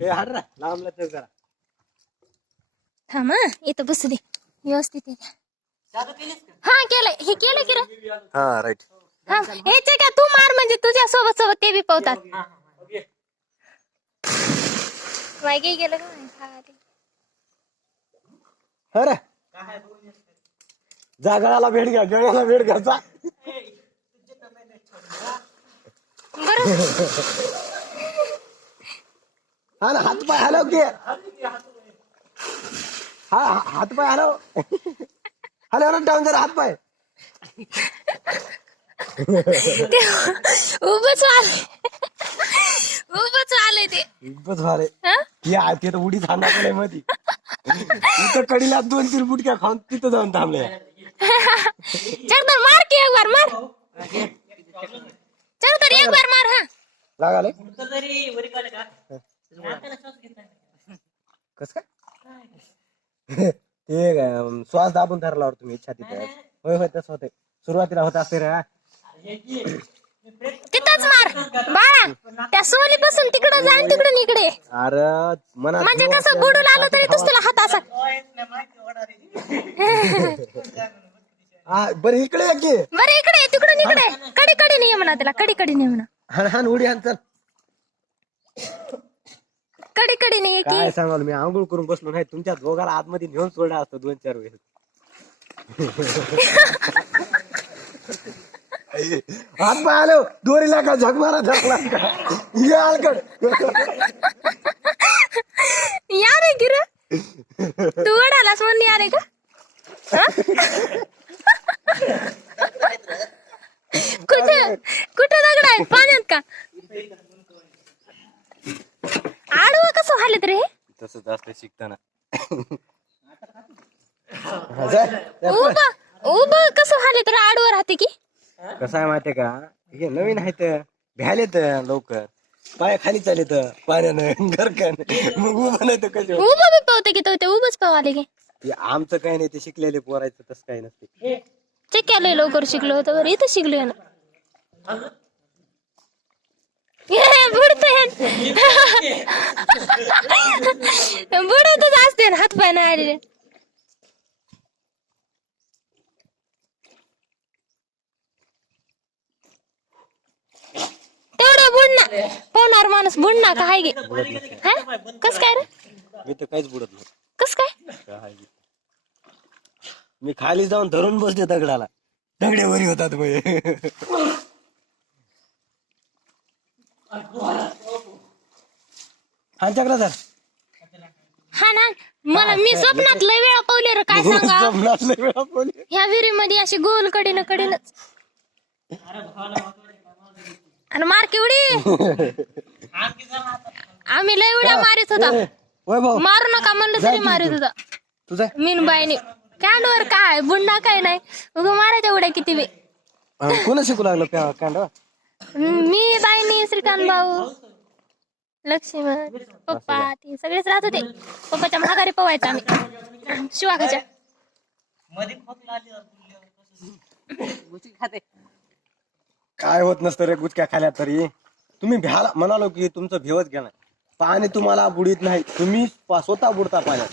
हे हाड ना लांबला तर जरा थांब हं, इथं बसू दे व्यवस्थित आहे. हा केलंय हे केलं की रे. हा राईट. हा याचे का तू मार म्हणजे तुझ्या सोबत सोबत ते बी पवतात. मागे गेलं का नाही खाली. अरे जा गळ्याला भेट घ्या गळ्याला भेट घ्यायचा. बरं हा ना हात पाय हलव की हा हात पाय हलव हलव ना डाऊन जरा हात पाय उभच आले उभच आले ते बस भारे हा? ही आते तर उडी थांबा मध्ये इथं कडीला 2-3 बुटक्या खाऊन तिथं जाऊन थांबले. चल तर मार की एक बार मार चल तर एक बार मार. हा लागाले कस काय ते श्वास दाबून धरला तुम्ही छातीत. होय होय तसं होते सुरुवातीला होत असते रे. तिथंच मार बाळा त्या सोलीपासून तिकडे जा आणि तिकडून इकडे. अरे मनात म्हणजे कसं बुडून आलं तरी तुझ तुला हात असा. बरं इकडे या की बरं इकडे तिकडून इकडे कडी कडी नाही म्हणा त्याला कडी कडी नाही म्हणा. हान हान उडी हान चल. कडी कडी नाही की काय सांगाल मी आंघोळ करून बसलो नाही तुमच्या दोघाला आतमध्ये नेऊन सोडला असतो 2-4 वेळेस. हात पाय आलो दोरीला का झक मारा झकला ये अलकड या रे गिर तू वडालास म्हणून या रे का. कुठं कुठं दगड आहे पाण्यात का आडवं कसं हालत रे. तसंच असतं शिकताना. उभं उभं कसं हालत रे आडवं राहते की. कसं आहे माहितीये का हे नवीन आहे तर भ्यालेत लवकर पाय खाली चालेत पाण्यानं घरकन मग उभं नाही तर कसे उभं बी पावते की तो ते उभंच पाव आले की. आमचं काही नाही ते शिकलेले पोरायचं तसं काही नसते. चेक केलंय लवकर शिकलो होतं बरं इथं शिकलोय ना. बुडतच असते हात पाय नाही आलेले. तेवढं बुडणार पोहणार माणूस बुडणार का हाय गे. कस काय रे मी तर काहीच बुडत नाही. कस काय मी खाली जाऊन धरून बसते दगडाला दगडेवरी होतात हा चक्र सर हा ना मला मी स्वप्नात लय वेळा पावले रे काय सांगा. ह्या विहिरीमध्ये अशी गोल कडीनं कडीनच आणि मारकी उडी आम्ही लय उड्या मारित होता. मारू नका म्हणलं तरी मारित होता तुझा मीन बाईने. कॅन्डवर काय बुंडा काय नाही उगं मारायच्या उड्या किती बी. कोणा शिकू लागलं कॅन्ड मी बाईनी श्रीकांत भाऊ लक्ष्मण पप्पा ते सगळेच राहत होते. पप्पाच्या महागारी पवायचं आम्ही शिवाखाच्या. काय होत नसतं रे गुटक्या खाल्या तरी. तुम्ही भ्याला म्हणालो की तुमचं भेवच घ्या नाही पाणी तुम्हाला बुडीत नाही तुम्ही स्वतः बुडता पाण्यात.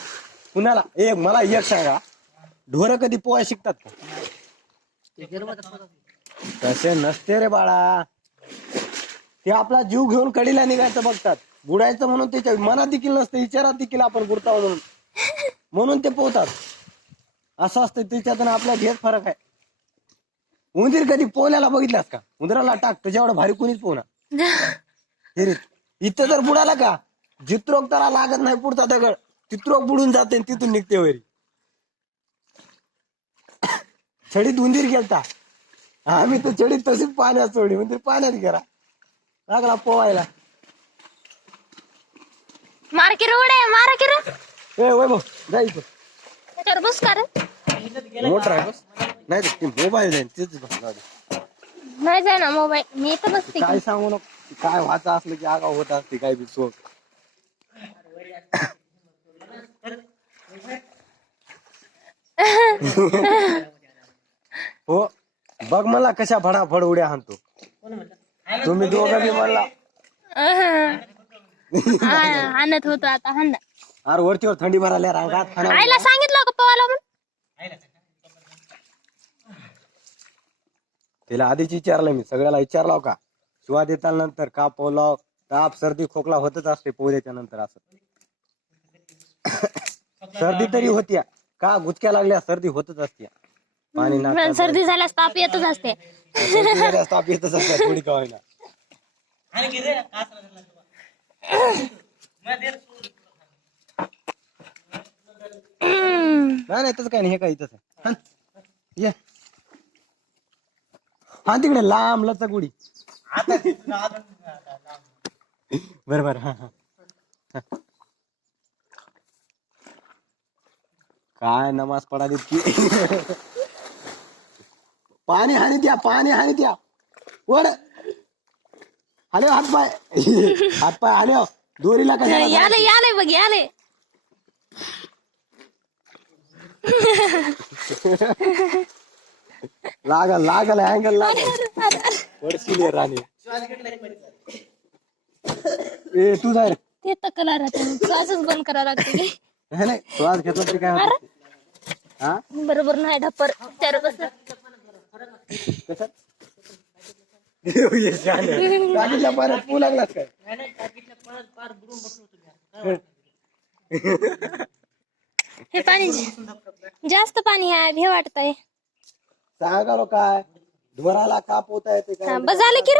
कुणाला मला एक सांगा ढोरं कधी पोहाय शिकतात का. तसे नसते रे बाळा ते आपला जीव घेऊन कडीला निघायचं बघतात. बुडायचं म्हणून त्याच्या मनात देखील नसतं विचारात देखील आपण बुडता म्हणून ते पोहतात. असं असतं त्याच्यातून आपला घेत फरक आहे. उंदीर कधी पोहण्याला बघितलास का. उंदराला टाक त्याच्या एवढं भारी कोणीच पोहणार. इथं जर बुडाला का जित्रोक त्याला लागत नाही पुढचा दगड तित्रोक बुडून जाते तिथून निघते वरी. छडीत उंदीर गेलता आम्ही तर छडीत तशीच पाण्यात सोडी उंदीर पाण्यात गेला लागला पोवायला. मार की रोड आहे मारा की रे. वैभव जायचं त्याच्यावर बस का रे. मोटर आहे बस नाही मोबाईल जाईल तेच नाही जाय ना मोबाईल मी इथं बसते. काय सांगू नको काय व्हायचं असलं की आगाव होत असते काय बी चोख. हो बघ मला कशा फडाफड उड्या हाणतो. तुम्ही दोघं बी म्हणला आणत होतो आता हाण. अरे वरतीवर थंडी भरायला रांगात खाना. आईला सांगितलं का पवायला म्हणून? तिला आधीच विचारलं मी, सगळ्याला विचारलाव का शिवा देता नंतर का पोलाव, ताप सर्दी खोकला होतच असते पोहल्याच्या नंतर. असं सर्दी तरी होत्या का, गुचक्या लागल्या सर्दी होतच असते. पाणी नाकात सर्दी झाल्यास ताप येतच असते. सर्दी झाल्यास ताप येतच असते थोडी का होईना. नाही तसं काय नाही, हे काय तसं हाण. ये हा तिकडे लांब लचक उडी. बरोबर. हा हा. काय नमाज पडा देत की. पाणी हानी द्या, पाणी हानी द्या. वर आले हातपाय, हातपाय आले दोरीला कशाला. याले याले बघ याले. लागल लागल अँगल लागल. वरची राणी ए तू जाय रे. ते तर कला राहते, श्वासच बंद करावं लागते. नाही श्वास घेतला तरी काय होत. हा बरोबर नाही ढप्पर त्याला बस. कसं टाकीतल्या पाण्यात पू लागलास काय. हे पाणी जास्त पाणी आहे, हे वाटतंय. सांगा काय ढोराला का पोता येते काय. बस झालं की रे.